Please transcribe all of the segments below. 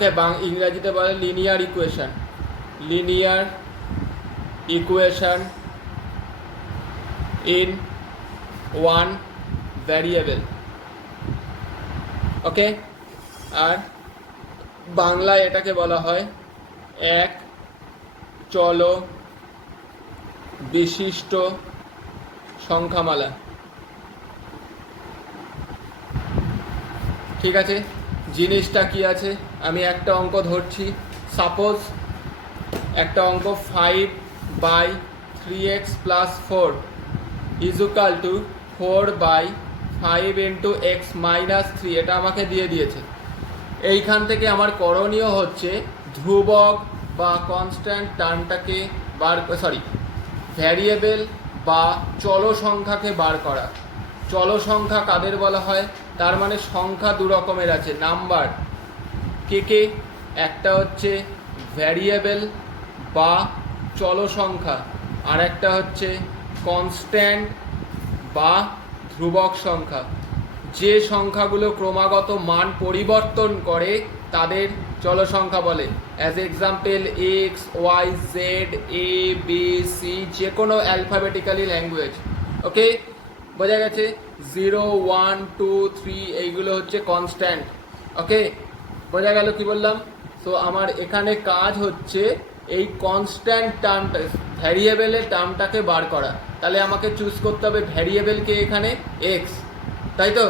এগুলোকে ইংরেজিতে বলে linear equation. Linear equation in one variable. Okay, আর বাংলায় এটাকে বলা হয় এক চল বিশিষ্ট সংখ্যামালা। ঠিক আছে, জিনিসটা কি আছে, আমি একটা অঙ্ক ধরছি। সাপোজ একটা অঙ্ক 5/3x + 4 = 4/5 × x - 3। এটা আমাকে দিয়ে দিয়েছে। এইখান থেকে আমার করণীয় হচ্ছে ধ্রুবক বা কনস্ট্যান্ট টার্মটাকে ভ্যারিয়েবল বা চল সংখ্যাকে বার করা। চল সংখ্যা কাদের বলা হয়? তার মানে সংখ্যা দু রকমের আছে, নাম্বার। কে একটা হচ্ছে ভ্যারিয়েবল বা চল সংখ্যা, আর একটা হচ্ছে কনস্ট্যান্ট বা ধ্রুবক সংখ্যা। যে সংখ্যাগুলো ক্রমাগত মান পরিবর্তন করে তাদের চল সংখ্যা বলে। As example X, Y, Z, A, B, C, যে কোনো অ্যালফাবেটিক্যালি ল্যাঙ্গুয়েজ। ওকে, বোঝা গেছে? 0, 1, 2, 3 এইগুলো হচ্ছে কনস্ট্যান্ট। ওকে, বোঝা গেল কি বললাম? সো আমার এখানে কাজ হচ্ছে এই কনস্ট্যান্ট টার্মটা, ভ্যারিয়েবলের টার্মটাকে বার করা। তাহলে আমাকে চুজ করতে হবে ভ্যারিয়েবলকে এখানে এক্স, তাই তো?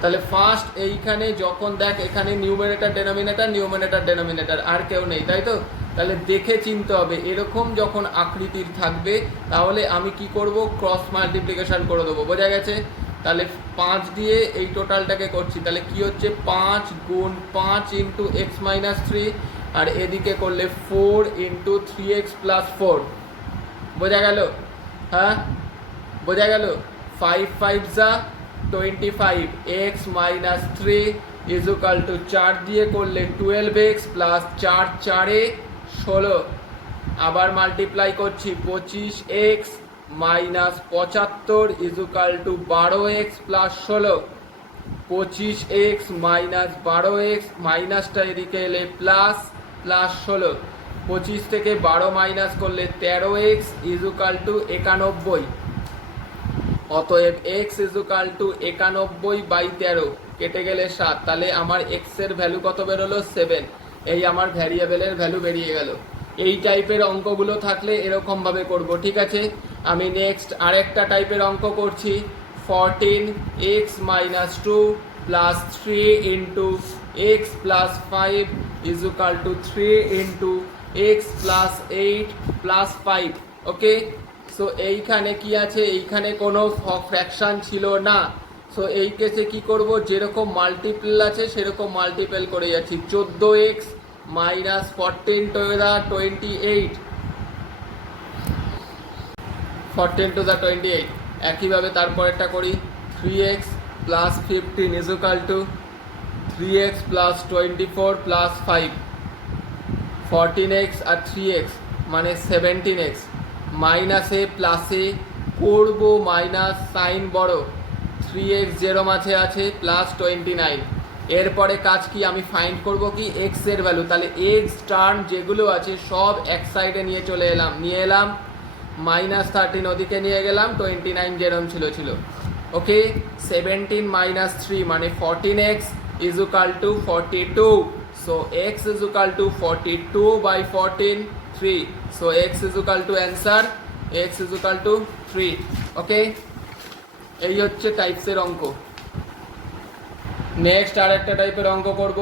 তাহলে ফার্স্ট এইখানে যখন দেখ এখানে নিউমারেটর ডেনোমিনেটর আর কেউ নেই, তাই তো? তাহলে দেখে চিনতে হবে, এরকম যখন আকৃতির থাকবে তাহলে আমি কি করব, ক্রস মাল্টিপ্লিকেশন করে দেবো। বোঝা গেছে? তাহলে 5 দিয়ে এই টোটালটাকে করছি, তাহলে কি হচ্ছে 5 × 5 × x - 3, আর এদিকে করলে 4 × 3x + 4। বোঝা গেল? হ্যাঁ, বোঝা গেল? 5 × 5 = 25, x - 3 = 4 দিয়ে করলে 12x + 4 × 4 = 16। আবার মাল্টিপ্লাই করছি, 25x - 75 = 12x + 16। 25x - 12x মাইনাসটা এদিকে এলে প্লাস 16। 25 থেকে 12 মাইনাস করলে 13x = 91। অতএব x = 91/13, কেটে গেলে 7। তাহলে আমার x এর ভ্যালু কত বেরোলো? 7। এই আমার ভ্যারিয়েবলের ভ্যালু বেরিয়ে গেল। এই টাইপের অঙ্কগুলো থাকলে এরকমভাবে করব। ঠিক আছে, আমি নেক্সট আরেকটা টাইপের অঙ্ক করছি। 14x - 2 + 3 × x + 5 = 3 × x + 8 + 5। ওকে, সো এইখানে কি আছে, এইখানে কোনো ফ্র্যাকশন ছিল না। সো এই কেসে কি করব, যেরকম মাল্টিপল আছে সেরকম মাল্টিপল করে যাচ্ছি। 14x - 14 × 28, 14 × 28। একইভাবে তারপরেরটা করি, 3x + 15 = 3x + 24 + 5। 14x আর 3x মানে 17x। মাইনাসে প্লাসে করব, মাইনাস সাইন বড়, 3x যেরো মাঝে আছে প্লাস 29। এরপরে কাজ কি, আমি ফাইন্ড করব কি x এর ভ্যালু। তাহলে x টার্ম যেগুলো আছে সব এক সাইডে নিয়ে চলে এলাম, -13 ওদিকে নিয়ে গেলাম, 29 যেরম ছিল। ওকে, 17 - 3 মানে 14x = 42। So x = 42/14, 3। So x = answer, x = 3। ওকে, এই হচ্ছে টাইপসের অঙ্ক। নেক্সট আর একটা টাইপের অঙ্ক করব।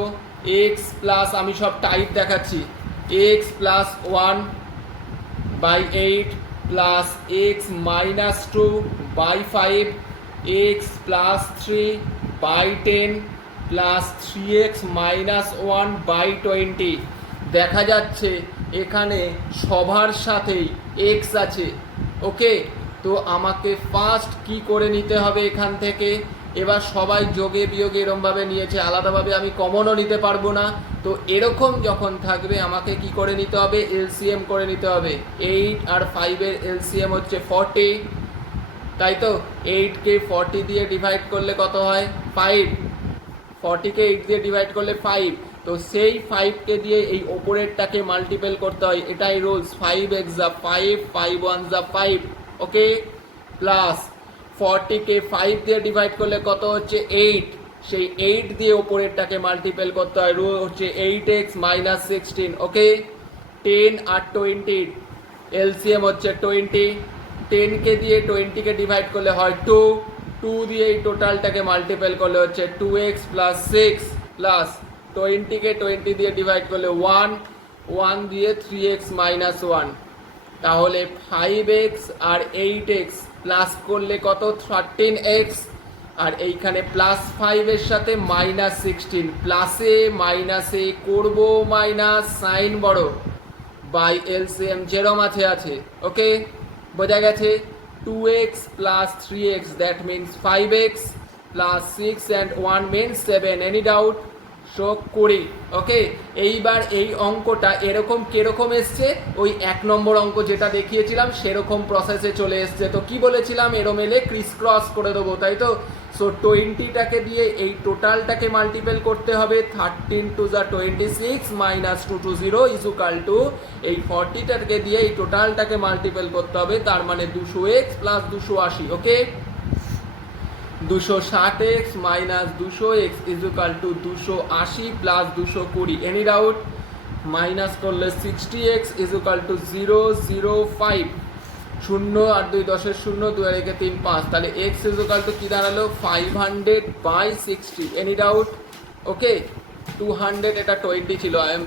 x প্লাস, আমি সব টাইপ দেখাচ্ছি, x + 1/8 + x - 2/5, x + 3/10 + 3x - 1/20। দেখা যাচ্ছে এখানে সবার সাথেই x আছে। ওকে, তো আমাকে ফার্স্ট কি করে নিতে হবে এখান থেকে, এবার সবাই যোগে বিয়োগে এরমভাবে নিয়েছে, আলাদাভাবে আমি কমনও নিতে পারবো না। তো এরকম যখন থাকবে আমাকে কি করে নিতে হবে, এলসিএম করে নিতে হবে। 8 আর 5 এর এলসিএম হচ্ছে 40, তাই তো? 8কে 40 দিয়ে ডিভাইড করলে কত হয়? 5। 40কে 8 দিয়ে ডিভাইড করলে 5, তো সেই 5কে দিয়ে এই ওপরেরটাকে মাল্টিপল করতে হয়, এটাই রুলস। 5x যা 5, 5 1 যা 5, ওকে, প্লাস 40কে 5 দিয়ে ডিভাইড করলে কত হচ্ছে 8, সেই 8 দিয়ে ওপরেরটাকে মাল্টিপল করতে হয়, রুল হচ্ছে 8x মাইনাস 16, ওকে। 10 আর 20 এলসিএম হচ্ছে 20, 10কে দিয়ে 20কে ডিভাইড করলে হয় 2, 2 দিয়ে এই টোটালটাকে মাল্টিপল করলে হচ্ছে 2x প্লাস 6, প্লাস 20কে 20 দিয়ে ডিভাইড করলে 1, 1 দিয়ে 3x মাইনাস 1, তাহলে 5x আর 8x প্লাস করলে কত 13x, আর এইখানে প্লাস 5 এর সাথে মাইনাস 16, প্লাসে মাইনাসে করব মাইনাস, সাইন বড়, বাই এলসিএম যেরম আছে, ওকে, বোঝা গেছে। 2x plus 3x that means 5x plus 6 and 1 means 7, any doubt? So 20, ওকে। এইবার এই অঙ্কটা এরকম কিরকম এসছে, ওই 1 নম্বর অঙ্ক যেটা দেখিয়েছিলাম সেরকম প্রসেসে চলে এসছে। তো কি বলেছিলাম, এরম এলে ক্রিস ক্রস করে দেবো, তাই তো। সো 20টাকে দিয়ে এই টোটালটাকে মাল্টিপল করতে হবে, 13 টু যা 26 minus 2 to 0 is equal to এই 40টাকে দিয়ে এই টোটালটাকে মাল্টিপল করতে হবে, তার মানে 200x plus 280, okay. 260x minus 200x is equal to 280 plus 220, any doubt? Minus করলে 60x ইজ ইকুয়াল টু 005, 0 আর 2 10 0, 2 আর 1 3 5, তাহলে x ইজ ইকুয়াল টু কি দাঁড়ালো 500 বাই 60, এনি ডাউট? ওকে, 200 এটা 20 ছিল, আই এম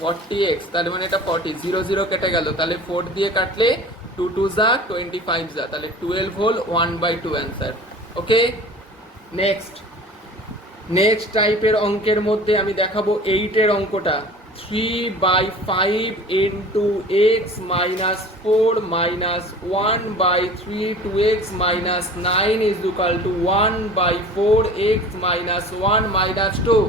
40x, তাহলে মানে এটা 40, 0 0 কেটে গেল, তাহলে 4 দিয়ে কাটলে 2 2 যা 25 যা, তাহলে 12 হোল 1/2 অ্যান্সার, ওকে। নেক্সট টাইপের অঙ্কের মধ্যে আমি দেখাবো 8 অঙ্কটা। 3/5 into x minus 4 minus 1/3 2x minus 9 is equal two 1/4 x minus 1 minus 2।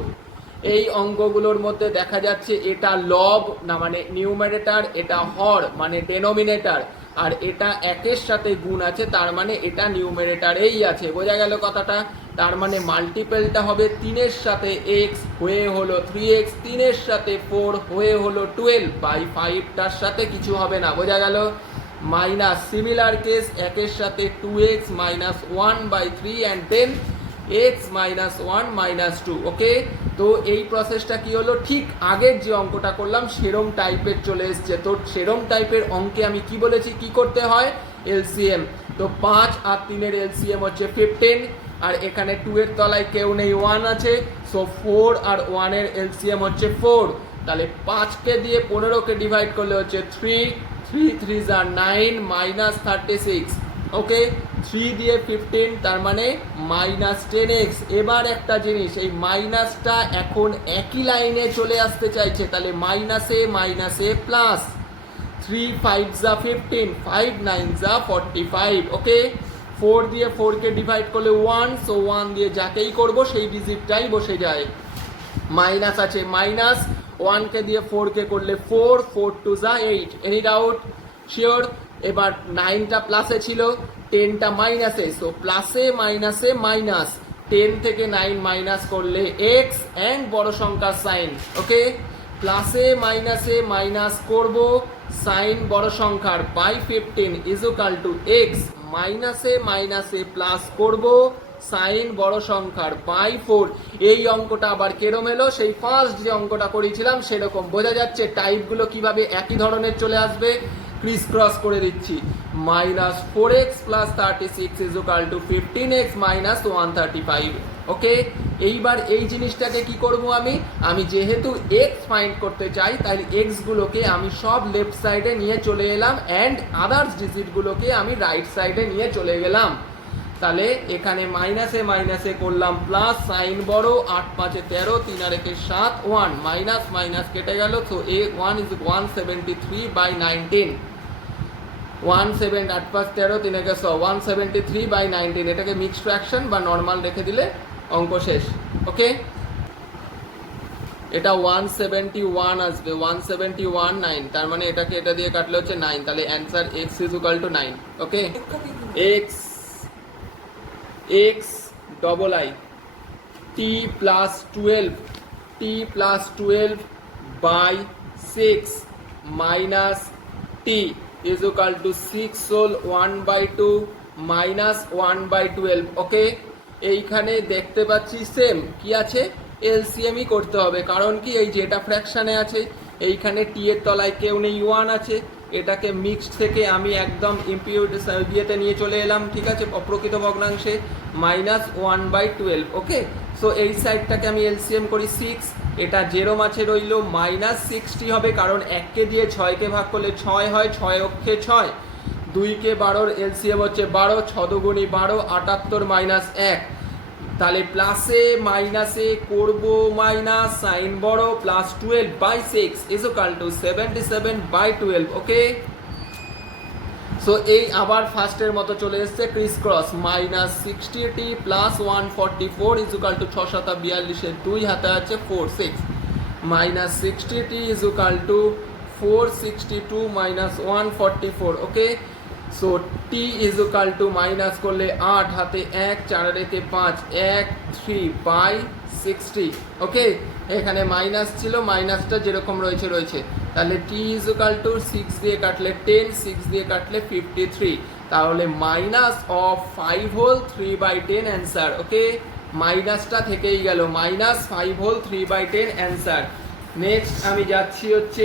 এই অঙ্কগুলোর মধ্যে দেখা যাচ্ছে এটা লব না মানে নিউমারেটর, এটা হর মানে ডেনোমিনেটর, আর এটা একের সাথে গুণ আছে, তার মানে এটা নিউমারেটরেই আছে, বোঝা গেল কথাটা। তার মানে মাল্টিপলটা হবে 3 সাথে x হয়ে হলো 3x, 3 সাথে 4 হয়ে হলো 12/5টার সাথে কিছু হবে না, বোঝা গেল। মাইনাস সিমিলার কেস, একের সাথে 2x minus 1/3 and then x minus 1 minus 2, okay. তো এই প্রসেসটা কি হলো, ঠিক আগের যে অঙ্কটা করলাম সেরম টাইপের চলে এসছে। তো সেরম টাইপের অঙ্কে আমি কি বলেছি কি করতে হয়, এলসিএম। তো 5 আর 3 এলসিএম হচ্ছে 15, আর এখানে 2 এর তলায় কেউ নেই, 1 আছে, সো 4 আর 1 এর এলসিএম হচ্ছে 4, তাহলে 5কে দিয়ে 15কে ডিভাইড করলে হচ্ছে 3, 3 3 যা 9 মাইনাস 36, ওকে। 3 দিয়ে 15, তার মানে মাইনাস 10x। এবার একটা জিনিস, এই মাইনাসটা এখন একই লাইনে চলে আসতে চাইছে, তাহলে মাইনাসে মাইনাসে প্লাস, 3 5 যা 15, 5 9 যা 45, ওকে। 4 দিয়ে 4কে ডিভাইড করলে 1, সো 1 দিয়ে যাকেই করবো সেই ডিজিটটাই বসে যায়। মাইনাস আছে মাইনাস, 1কে দিয়ে 4কে করলে 4, 4 2 যা 8, এনি ডাউট? শিওর? এবার 9টা প্লাসে ছিল, 10টা মাইনাসে, সো প্লাসে মাইনাসে মাইনাস, 10 থেকে 9 মাইনাস করলে x অ্যান্ড বড় সংখ্যার সাইন, ওকে। প্লাসে মাইনাসে মাইনাস করব, সাইন বড় সংখ্যার by 15 is equal to x, মাইনাসে মাইনাসে প্লাস করব, সাইন বড় সংখ্যার বাই 4। এই অঙ্কটা আবার কেরম এলো, সেই ফার্স্ট যে অঙ্কটা করেছিলাম সেরকম। বোঝা যাচ্ছে টাইপগুলো কিভাবে একই ধরনের চলে আসবে, ক্রিস ক্রস করে দিচ্ছি। Minus 4x plus 36 is equal two 15x minus 135, ওকে। এইবার এই জিনিসটাকে কি করব, আমি যেহেতু x ফাইন্ড করতে চাই, তাই x গুলোকে আমি সব লেফট সাইডে নিয়ে চলে এলাম অ্যান্ড আদার্স ডিজিটগুলোকে আমি রাইট সাইডে নিয়ে চলে গেলাম। তাহলে এখানে মাইনাসে মাইনাসে করলাম প্লাস, সাইন বড়, 8 5 13, 3 আর 1 7, 1 মাইনাস মাইনাস কেটে গেল, তো a1 ইজ 173/19, 17 8 5 13, 3 1 100, 173/19। এটাকে মিক্সড ফ্র্যাকশন বা নর্মাল রেখে দিলে অঙ্ক শেষ, ওকে। এটা 171 আসবে, 171 9, তার মানে এটাকে এটা দিয়ে কাটলে হচ্ছে 9, তাহলে answer x is equal to 9, okay. x double I T plus 12 by 6 minus T is equal to 6 whole 1/2 minus 1/12। Okay, এইখানে দেখতে পাচ্ছি সেম কি আছে, এলসিএমই করতে হবে। কারণ কি, এই যে এটা ফ্র্যাকশানে আছে, এইখানে টি এর তলায় কেউ নেই, 1 আছে। এটাকে মিক্সড থেকে আমি একদম ইম্পিউর দিয়েতে নিয়ে চলে এলাম, ঠিক আছে, অপ্রকৃত ভগ্নাংশে, মাইনাস 1/12। ওকে, সো এই সাইডটাকে আমি এলসিএম করি 6, এটা 0 মাঝে রইল, মাইনাস 60 হবে, কারণ 1কে দিয়ে 6কে ভাগ করলে 6 হয়, 6 অক্ষে 6, 2কে 12, এলসিএম হচ্ছে 12, 6 দুগুণী 12, 78 মাইনাস 1। তাহলে প্লাসে মাইনাসে করব মাইনাস, সাইন বড়, plus 12/6 is equal two 77/12। Okay, so এই আবার ফার্স্টের মতো চলে এসছে Chris cross, minus 60t plus 144 is equal to 6 7 42, 2 হাতে আছে 4 6, minus 60t is equal two 462 minus 144। Okay, so T is equal two minus করলে 8 হাতে 1, 4 রেখে 5, 1 3/60। ওকে, এখানে মাইনাস ছিল, মাইনাসটা যেরকম রয়েছে। তাহলে টি ইজ ইকুয়াল টু 6 দিয়ে কাটলে 10, 6 দিয়ে কাটলে 53, তাহলে মাইনাস অফ 5 হোল 3/10 অ্যান্সার। ওকে, মাইনাসটা থেকেই গেল, মাইনাস 5 হোল 3/10 অ্যান্সার। নেক্সট আমি যাচ্ছি হচ্ছে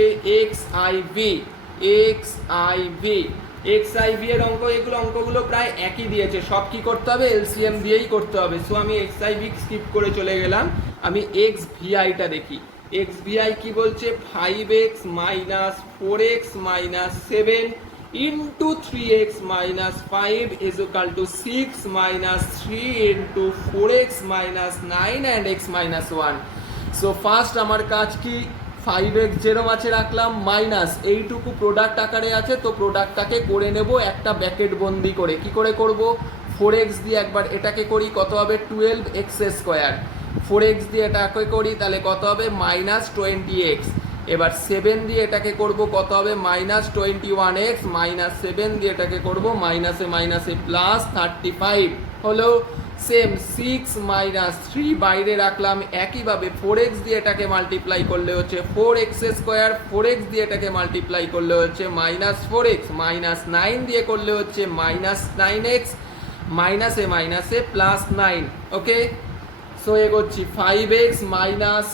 এক্সআইভি এর অঙ্ক। এগুলো অঙ্কগুলো প্রায় একই দিয়েছে, সব কি করতে হবে, এলসিএম দিয়েই করতে হবে। সো আমি এক্সআইভি স্কিপ করে চলে গেলাম, আমি এক্সভিআইটা দেখি। এক্সভিআই কি বলছে, 5x minus 4x minus 7 into 3x minus 5 is equal to 6 minus 3 into 4x minus 9 and x minus 1। So first আমার কাজ কি, 5x 0 মাঝে রাখলাম, মাইনাস এইটুকু প্রোডাক্ট আকারে আছে, তো প্রোডাক্টটাকে করে নেব একটা ব্র্যাকেট বন্দি করে। কি করে করব, 4x দিয়ে একবার এটাকে করি, কত হবে 12x স্কোয়ার, 4x দিয়ে এটাকে করি, তাহলে কত হবে মাইনাস 20x। এবার 7 দিয়ে এটাকে করব, কত হবে মাইনাস 21x, মাইনাস 7 দিয়ে এটাকে করব, মাইনাসে মাইনাসে প্লাস 35 হলো। সেম 6 মাইনাস 3 বাইরে রাখলাম, একইভাবে 4x দিয়ে এটাকে মাল্টিপ্লাই করলে হচ্ছে 4x স্কোয়ার, 4x দিয়ে এটাকে মাল্টিপ্লাই করলে হচ্ছে মাইনাস 4x, মাইনাস 9 দিয়ে করলে হচ্ছে মাইনাস 9x, মাইনাসে মাইনাসে প্লাস 9। ওকে, সো এগোচ্ছি, 5x মাইনাস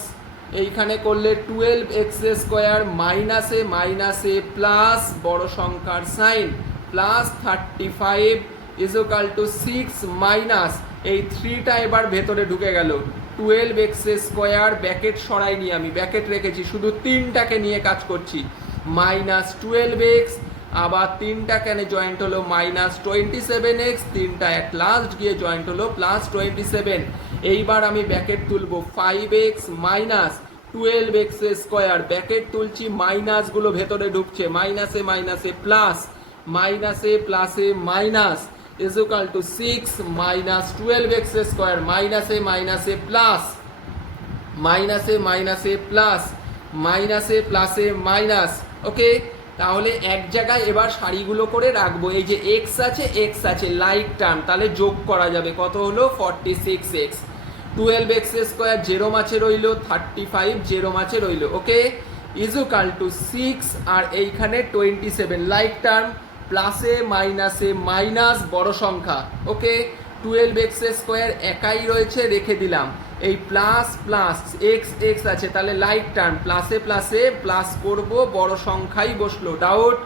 এইখানে করলে 12x স্কোয়ার, মাইনাসে মাইনাসে প্লাস বড় সংখ্যার sign, plus 35 is equal to 6 minus এই 3টা এবার ভেতরে ঢুকে গেল, 12x স্কোয়ার, ব্র্যাকেট সরাইনি আমি, ব্র্যাকেট রেখেছি, শুধু 3টাকে নিয়ে কাজ করছি, মাইনাস 12x, আবার 3টা কেন জয়েন্ট হলো মাইনাস 27x, 3টা এক লাস্ট গিয়ে জয়েন্ট হলো প্লাস 27। এইবার আমি ব্র্যাকেট তুলবো, 5x minus 12x square, bracket তুলছি, মাইনাসগুলো ভেতরে ঢুকছে, মাইনাসে মাইনাসে প্লাস, মাইনাসে প্লাসে minus is equal to 6 minus 12x square, মাইনাসে মাইনাসে প্লাস, মাইনাসে মাইনাসে প্লাস, মাইনাসে প্লাসে মাইনাস। ওকে, তাহলে এক জায়গায় এবার সারিগুলো করে রাখবো, এই যে x আছে লাইক টার্ম, তাহলে যোগ করা যাবে, কত হলো 46x, 12x স্কোয়ার 0 মাঝে রইল, 35 0 মাঝে রইল। ওকে, ইজ ইকুয়াল টু 6 আর এইখানে 27 লাইক টার্ম, প্লাসে মাইনাসে মাইনাস বড় সংখ্যা। ওকে, 12x স্কোয়ার একাই রয়েছে, রেখে দিলাম, এই প্লাস প্লাস x আছে, তাহলে লাইক টার্ম, প্লাসে প্লাসে প্লাস করব, বড় সংখ্যাই বসলো, ডাউট।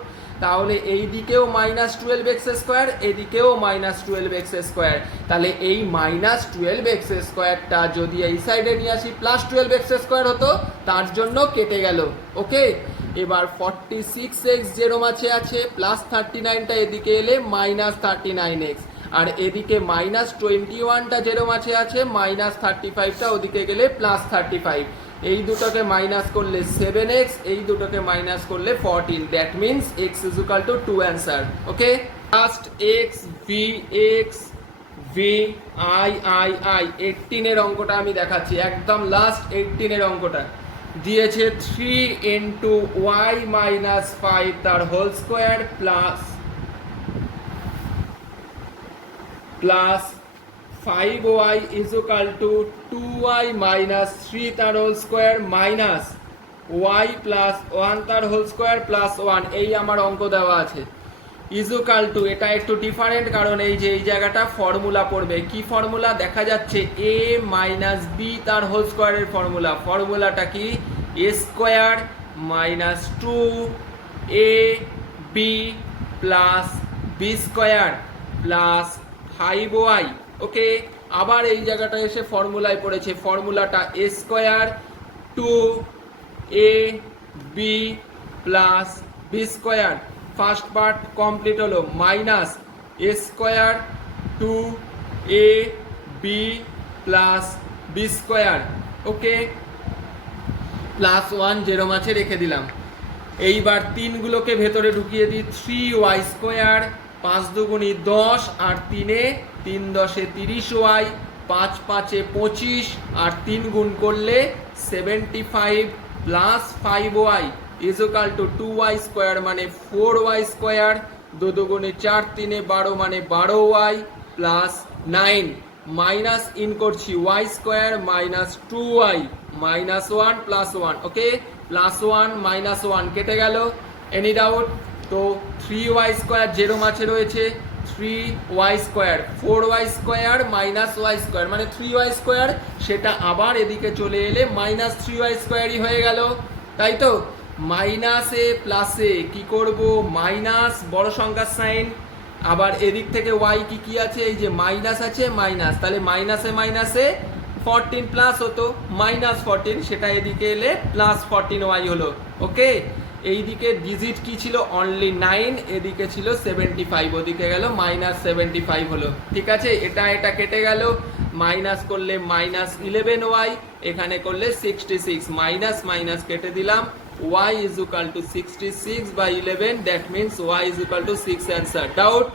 তাহলে এই দিকেও মাইনাস 12x স্কোয়ার, এদিকেও মাইনাস 12x স্কোয়ার, তাহলে এই মাইনাস 12x স্কোয়ারটা যদি এই সাইডে নিয়ে আসি প্লাস 12x স্কোয়ার হতো, তার জন্য কেটে গেল। ওকে, এবার 46x 0 মাঝে আছে, প্লাস 39টা এদিকে এলে মাইনাস 39x, আর এদিকে মাইনাস 21টা 0 মাঝে আছে, মাইনাস 35টা ওদিকে গেলে প্লাস 35, এই দুটোকে মাইনাস করলে 7x, এই দুটোকে মাইনাস করলে 14, that means x is equal two 2 answer. Okay, last x v i 18 এর অঙ্কটা আমি দেখাচ্ছি, একদম লাস্ট 18 এর অঙ্কটা দিয়েছে 3 ইন্টু y মাইনাস 5 তার whole square plus 5y is equal to 2y minus 3 তার whole square minus y plus 1 তার হোল স্কোয়ার প্লাস 1, এই আমার অঙ্ক দেওয়া আছে। ইজুকাল টু, এটা একটু ডিফারেন্ট কারণ এই যে এই জায়গাটা ফর্মুলা পড়বে। কি ফর্মুলা দেখা যাচ্ছে? a মাইনাস বি তার হোল স্কোয়ারের ফর্মুলা। ফর্মুলাটা কি? a square minus 2 a b plus B square plus 5y। Okay, আবার এই জায়গাটা এসে ফর্মুলায় পড়েছে। ফর্মুলাটা a square 2 a b plus B square, first part complete হলো, minus a square 2 a b plus B square. Okay, plus 1 যেরম আছে রেখে দিলাম। এইবার তিনগুলোকে ভেতরে ঢুকিয়ে দিই। 3y স্কোয়ার, 5 দুগুণি 10 আর 3 3 10 30y, 5 5 25 আর 3 গুণ করলে 75 plus 5y equal to 2y square মানে 4y স্কোয়ার, 2 দুগুণে 4 3 12 মানে 12y প্লাস 9, মাইনাস ইন করছি y square minus 2y minus 1 plus 1। ওকে, প্লাস 1 মাইনাস 1 কেটে গেল। Any doubt? তো 3y স্কোয়ার যেরম আছে রয়েছে, 3y square 4y square minus y square মানে 3y স্কোয়ার, সেটা আবার এদিকে চলে এলে মাইনাস 3y স্কোয়ারই হয়ে গেল, তাই তো? মাইনাসে প্লাসে কি করব? মাইনাস বড় সংখ্যার সাইন, আবার এদিক থেকে y কি আছে? এই যে মাইনাস আছে, মাইনাস, তাহলে মাইনাসে মাইনাসে 14 প্লাস হতো মাইনাস 14, সেটা এদিকে এলে প্লাস 14y হলো। ওকে, এইদিকে ডিজিট কি ছিল? অনলি 9, এদিকে ছিল 75, ওদিকে গেল মাইনাস 75 হলো। ঠিক আছে, এটা কেটে গেল, মাইনাস করলে মাইনাস 11y, এখানে করলে 66, মাইনাস মাইনাস কেটে দিলাম, y is equal to 66 by 11, that means y is equal to 6 answer. Doubt?